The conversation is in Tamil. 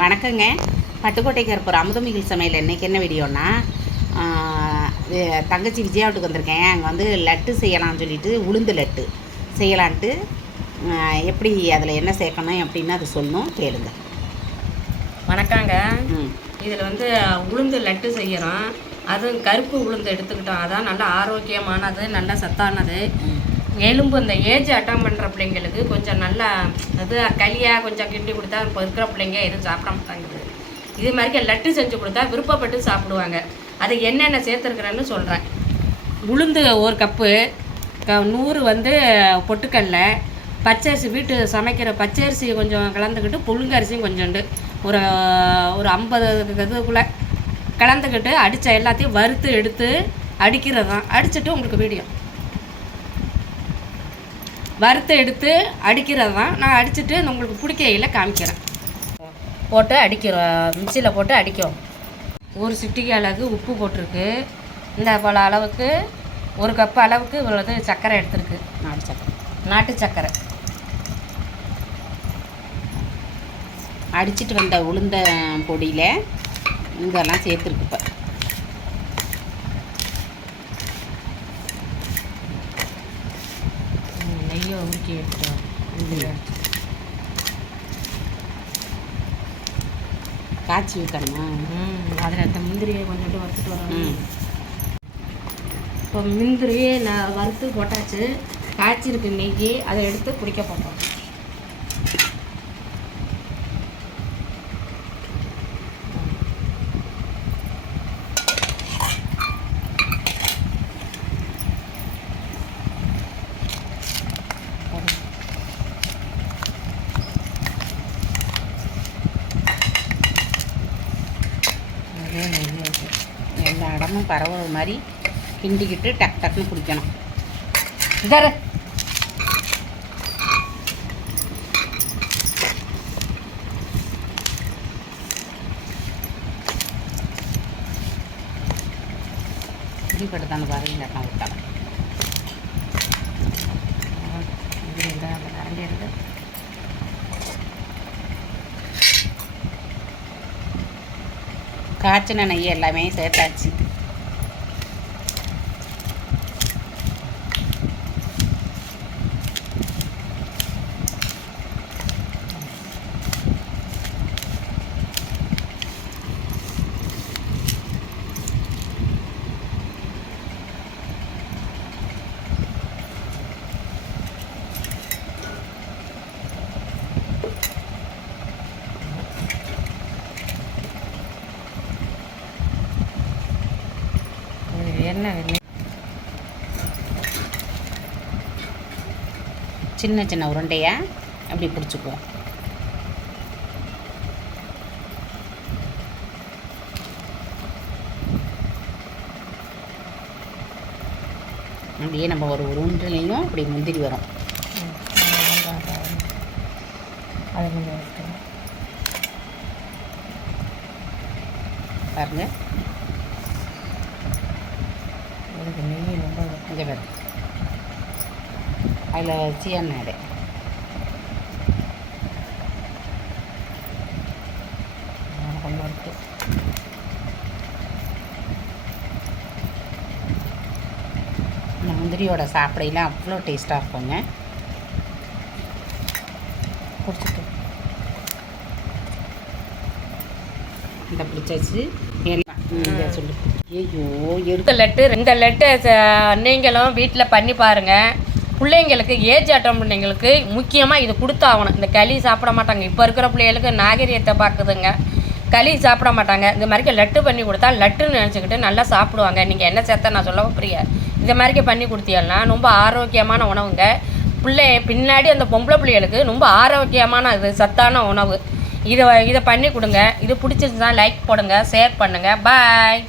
வணக்கங்க. பட்டுக்கோட்டை கருப்பூர் அமுதமிகில் சமையல் இன்றைக்கி என்ன வீடியோன்னா தங்கச்சி விஜயா வீட்டுக்கு வந்திருக்கேன். அங்கே வந்து லட்டு செய்யலாம்னு சொல்லிட்டு உளுந்து லட்டு செய்யலான்ட்டு எப்படி அதில் என்ன சேர்க்கணும் அப்படின்னு அது சொல்லணும் கேளுங்க. வணக்கங்க. இதில் வந்து உளுந்து லட்டு செய்கிறோம் அதுவும் கருப்பு உளுந்து எடுத்துக்கிட்டோம். அதான் நல்லா ஆரோக்கியமானது நல்லா சத்தானது. எலும்பு இந்த ஏஜ் அட்டம் பண்ணுற பிள்ளைங்களுக்கு கொஞ்சம் நல்லா அது களியாக கொஞ்சம் கிண்டி கொடுத்தா இப்போ இருக்கிற பிள்ளைங்க எதுவும் சாப்பிட மாட்டாங்குது இது மாதிரி லட்டு செஞ்சு கொடுத்தா விருப்பப்பட்டு சாப்பிடுவாங்க. அது என்னென்ன சேர்த்துருக்குறேன்னு சொல்கிறேன் உளுந்து ஒரு கப்பு க நூறு வந்து பொட்டுக்கல்ல பச்சரிசி வீட்டு சமைக்கிற பச்சரிசி கொஞ்சம் கலந்துக்கிட்டு புழுங்கரிசியும் கொஞ்சோண்டு ஒரு ஒரு ஐம்பது இதுக்குள்ளே கலந்துக்கிட்டு அடித்த எல்லாத்தையும் வறுத்து எடுத்து அடிக்கிறது தான் அடிச்சுட்டு உங்களுக்கு வீடியோ. வறுத்து எடுத்து அடிக்கிறது தான். நான் அடிச்சுட்டு உங்களுக்கு பிடிக்கையில் காமிக்கிறேன். போட்டு அடிக்கிறோம். மிக்சியில் போட்டு அடிக்கும் ஒரு சிட்டிகை அளவு உப்பு போட்டிருக்கு. இந்த போல் அளவுக்கு ஒரு கப் அளவுக்கு இவ்வளோது சர்க்கரை எடுத்துருக்கு. நாட்டு சக்கரை நாட்டு சர்க்கரை. அடிச்சிட்டு வந்த உளுந்த பொடியில் இதெல்லாம் சேர்த்துருக்கு இப்போ. நெய்யை ஊற்றி எடுத்துட்டோம் காய்ச்சி ஊற்றணுமா அதில் அந்த முந்திரியை கொஞ்சோண்டு வறுத்துட்டு வரணும். இப்போ முந்திரியே நான் வறுத்து போட்டாச்சு. காய்ச்சிருக்கு நெய் அதை எடுத்து குடிக்க போட்டோம் அதே நெய் ஊத்து. எல்லா பரவுற மாதிரி கிண்டிக்கிட்டு டக் டக்குன்னு குடிக்கணும். இதாரு. பிடிப்படுத்தான பாருங்க நான் விட்டாலும் கரண்டி எடுத்து காய்ச்சின நெய் எல்லாமே சேர்த்தாச்சு. சின்ன என்ன சின்ன சின்ன உருண்டையா அப்படி பிடிச்சிக்குவோம். அப்படியே நம்ம ஒரு உருண்டையிலையும் அப்படி முந்திரி வரும். அதை கொஞ்சம் எனக்கு இதுக்கு நெய் ரொம்ப இங்கே பாரு. அதில் வச்சு கொஞ்சம் இருக்கு. இந்த முந்திரியோட சாப்பிடையில அவ்வளோ டேஸ்ட்டாக இருக்குங்க. குடிச்சிட்டு. இந்த பிடிச்சாச்சு. எல்லாம் சொல்லு. ஐயோ எடுத்த லட்டு இந்த லட்டு ச- நீங்களும் வீட்டில் பண்ணி பாருங்கள் பிள்ளைங்களுக்கு ஏஜ் அட்டம் பிள்ளைங்களுக்கு முக்கியமாக இது கொடுத்தாகணும். இந்த களி சாப்பிட மாட்டாங்க. இப்போ இருக்கிற பிள்ளைகளுக்கு நாகரிகத்தை பார்க்குதுங்க. களி சாப்பிட மாட்டாங்க. இந்த மாதிரிக்கு லட்டு பண்ணி கொடுத்தா லட்டுன்னு நினச்சிக்கிட்டு நல்லா சாப்பிடுவாங்க. நீங்கள் என்ன சேர்த்த நான் சொல்ல புரிய இந்த மாதிரிக்கு பண்ணி கொடுத்தீங்கன்னா ரொம்ப ஆரோக்கியமான உணவுங்க. பிள்ளை பின்னாடி அந்த பொம்பளை பிள்ளைகளுக்கு ரொம்ப ஆரோக்கியமான இது சத்தான உணவு. இதை இதை பண்ணி கொடுங்க. இது பிடிச்சிருந்தா லைக் போடுங்க ஷேர் பண்ணுங்கள் பாய்